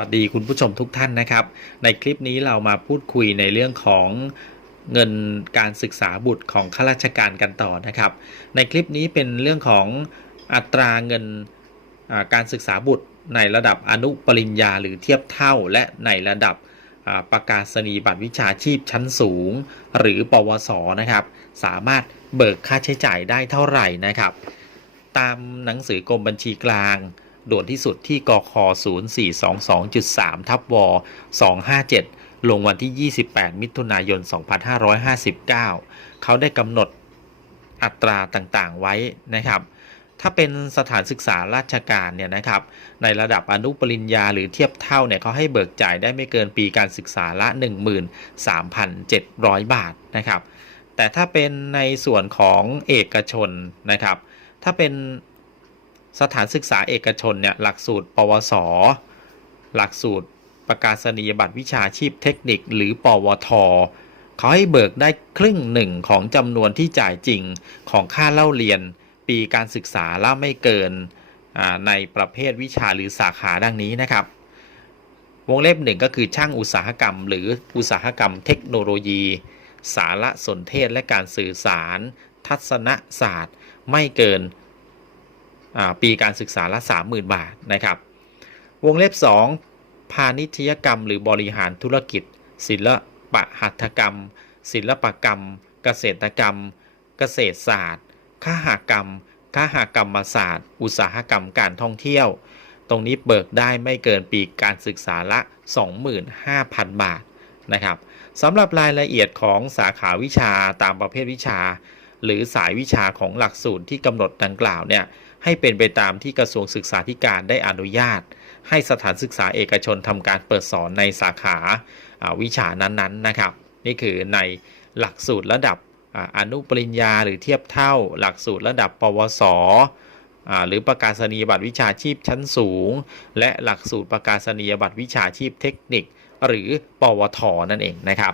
วัสดีคุณผู้ชมทุกท่านนะครับ ในคลิปนี้เรามาพูดคุยในเรื่องของเงินการศึกษาบุตรของข้าราชการกันต่อนะครับ ในคลิปนี้เป็นเรื่องของอัตราเงินการศึกษาบุตรในระดับอนุปริญญาหรือเทียบเท่า และในระดับประกาศนียบัตรวิชาชีพชั้นสูง หรือปวสนะครับ สามารถเบิกค่าใช้จ่ายได้เท่าไหร่นะครับ ตามหนังสือกรมบัญชีกลาง ด่วนที่สุดที่กค0422.3ทับว257 ลงวันที่ 28 มิถุนายน 2559 เขาได้กำหนดอัตราต่างๆไว้นะครับ ถ้าเป็นสถานศึกษาราชการเนี่ยนะครับ ในระดับอนุปริญญาหรือเทียบเท่าเนี่ยเขาให้เบิกจ่ายได้ไม่เกินปีการศึกษาละ 13,700 บาทนะครับ แต่ถ้าเป็นในส่วนของเอกชนนะครับ ถ้าเป็น สถานศึกษาเอกชนเนี่ยหลักสูตร ปวส หลักสูตรประกาศนียบัตรวิชาชีพเทคนิค หรือ ปวท เขาให้เบิกได้ครึ่งหนึ่งของจำนวนที่จ่ายจริงของค่าเล่าเรียน ปีการศึกษาละไม่เกินในประเภทวิชาหรือสาขาดังนี้นะครับ วงเล็บหนึ่งก็คือช่างอุตสาหกรรม หรืออุตสาหกรรมเทคโนโลยี สารสนเทศและการสื่อสาร ทัศนศาสตร์ ไม่เกิน ปีการศึกษาละ 30,000 บาทนะครับ วงเล็บ 2 พาณิชยกรรม หรือบริหารธุรกิจ ศิลปหัตถกรรม ศิลปกรรม เกษตรกรรม เกษตรศาสตร์คหกรรมคหกรรมศาสตร์ อุตสาหกรรมการท่องเที่ยว ตรงนี้เบิกได้ไม่เกินปีการศึกษาละ 25,000 บาทนะครับสำหรับรายละเอียดของสาขาวิชาตามประเภทวิชา หรือสายวิชาของหลักสูตรที่กำหนดดังกล่าวเนี่ยให้เป็นไปตามที่กระทรวงศึกษาธิการได้อนุญาต ให้สถานศึกษาเอกชนทำการเปิดสอนในสาขาวิชานั้นๆนะครับ นี่คือในหลักสูตรระดับอนุปริญญาหรือเทียบเท่า หลักสูตรระดับ ปวสหรือประกาศนียบัตรวิชาชีพชั้นสูง และหลักสูตรประกาศนียบัตรวิชาชีพเทคนิค หรือปวทนั่นเองนะครับ